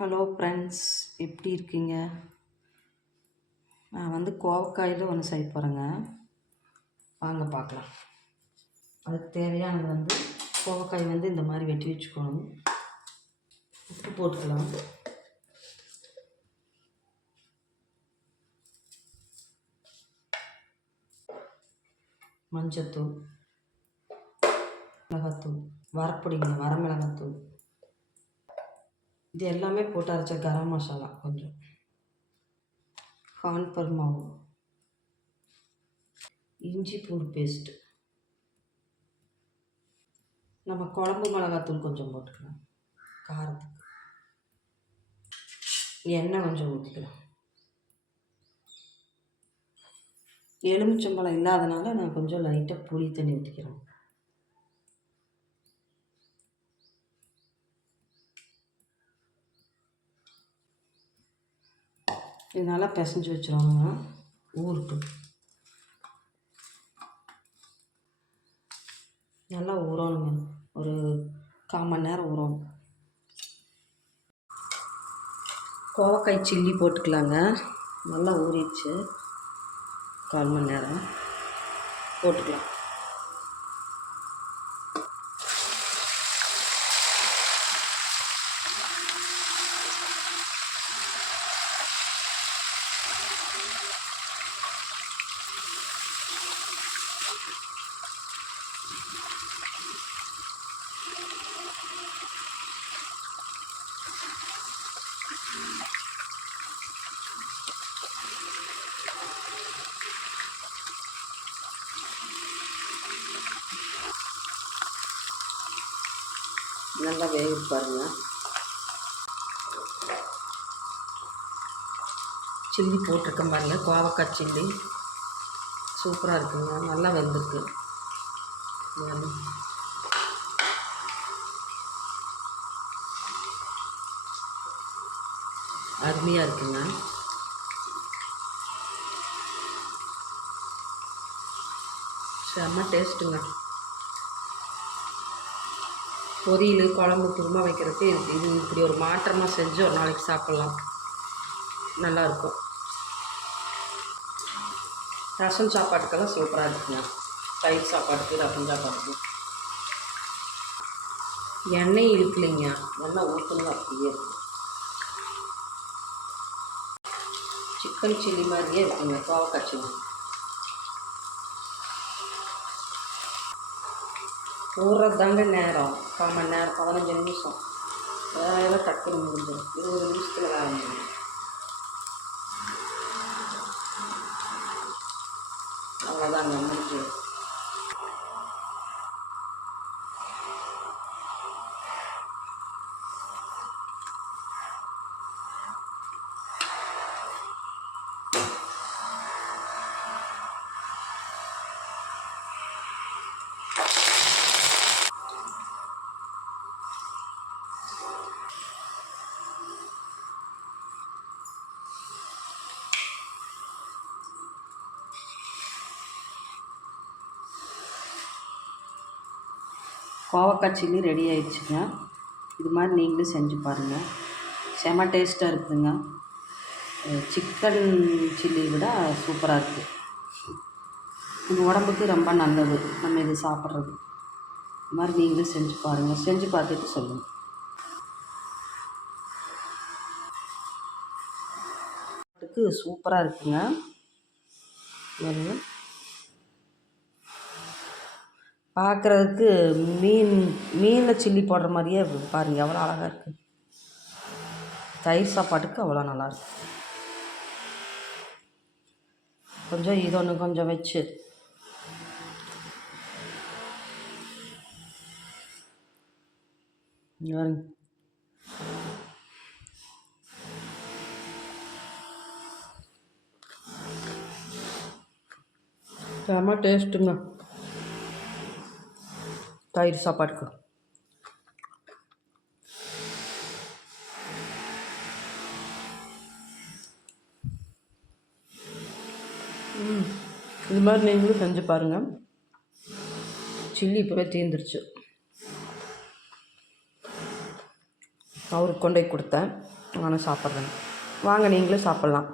Hello friends எப்படி இருக்கீங்க? நான் வந்து கோவக்காயில் ஒன்று செய்ய போகிறேங்க வாங்க பார்க்கலாம். அதுக்கு தேவையானது வந்து கோவக்காய் வந்து இந்த மாதிரி வெட்டி வச்சுக்கணும். உப்பு போட்டுக்கலாம். மஞ்சத்தூள் மிளகாத்தூள் வரப்பொடிங்க வரமிளகாத்தூள். இது எல்லாமே போட்டு அரைச்ச கரம் மசாலா கொஞ்சம். ஹான்பர் மாவு. இஞ்சி பூண்டு பேஸ்ட்டு. நம்ம குழம்பு மிளகாத்தூள் கொஞ்சம் போட்டுக்கலாம். காரத்துக்கு. எண்ணெய் கொஞ்சம் ஊற்றிக்கலாம் எலுமிச்சம்பழம் இல்லாதனால நான் கொஞ்சம் லைட்டாக புளி தண்ணி ஊற்றிக்கிறேன் இது நல்லா பிசைஞ்சு வச்சுருவாங்க. ஊறட்டும் நல்லா ஊறணுங்க. ஒரு கால் மணி நேரம் ஊறணும். கோவக்காய் சில்லி போட்டுக்கலாங்க. நல்லா ஊறிடுச்சு. கால் மணி நேரம் போட்டுக்கலாம். நல்லா வேக பாருங்க. சில்லி போட்டிருக்க பாருங்க கோவக்காய் சில்லி. சூப்பராக இருக்குங்க நல்லா வெந்திருக்கு. அருமையாக இருக்குங்க செம்ம டேஸ்ட்டுங்க பொரியல் குழம்பு குருமா வைக்கிறதுக்கு இது இது இப்படி ஒரு மாற்றமாக செஞ்சு ஒரு நாளைக்கு சாப்பிட்லாம். நல்லாயிருக்கும் ரசம் சாப்பாட்டுக்கெல்லாம் சூப்பராக இருக்குங்க. தயிர் சாப்பாட்டுக்கு ரசம் சாப்பாட்டுக்கு எண்ணெய் இழுக்கலைங்க. எண்ணெய் ஊற்றுங்க அப்படியே இருக்கு. சிக்கன் சில்லி மாதிரியே இருக்குங்க. கோவக்காய் சில்லி ஊறுறது தாங்க நேரம். கால் மணி நேரம். பதினஞ்சு நிமிஷம். வேலை டக்குன்னு முடிஞ்சிடும். இருபது நிமிஷத்தில் வேலை கோவக்காய் சில்லி ரெடி ஆயிடுச்சுங்க. இது மாதிரி நீங்களும் செஞ்சு பாருங்கள் செம டேஸ்ட்டாக இருக்குதுங்க. சிக்கன் சில்லி விட சூப்பராக இருக்குது இது உடம்புக்கு ரொம்ப நல்லது. நம்ம இது சாப்பிட்றது. இது மாதிரி நீங்களும் செஞ்சு பாருங்கள் செஞ்சு பார்த்துட்டு சொல்லுங்கள் சூப்பராக இருக்குங்க பாருங்க பார்க்குறதுக்கு மீன் மீனில் சில்லி போடுற மாதிரியே பாருங்கள் எவ்வளோ அழகாக இருக்குது தயிர் சாப்பாட்டுக்கு அவ்வளோ நல்லாயிருக்கு கொஞ்சம் இது ஒன்று கொஞ்சம் வச்சு. பாருங்க. செம்ம டேஸ்ட்டுங்க. தயிர் சாப்பாட்டுக்கு ம் இது மாதிரி நீங்களும் செஞ்சு பாருங்கள் சில்லி இப்போவே தீர்ந்துருச்சு அவருக்கு கொண்டு போய் கொடுத்தேன். நானும் சாப்பிட்றேன். வாங்க நீங்களும் சாப்பிட்லாம்.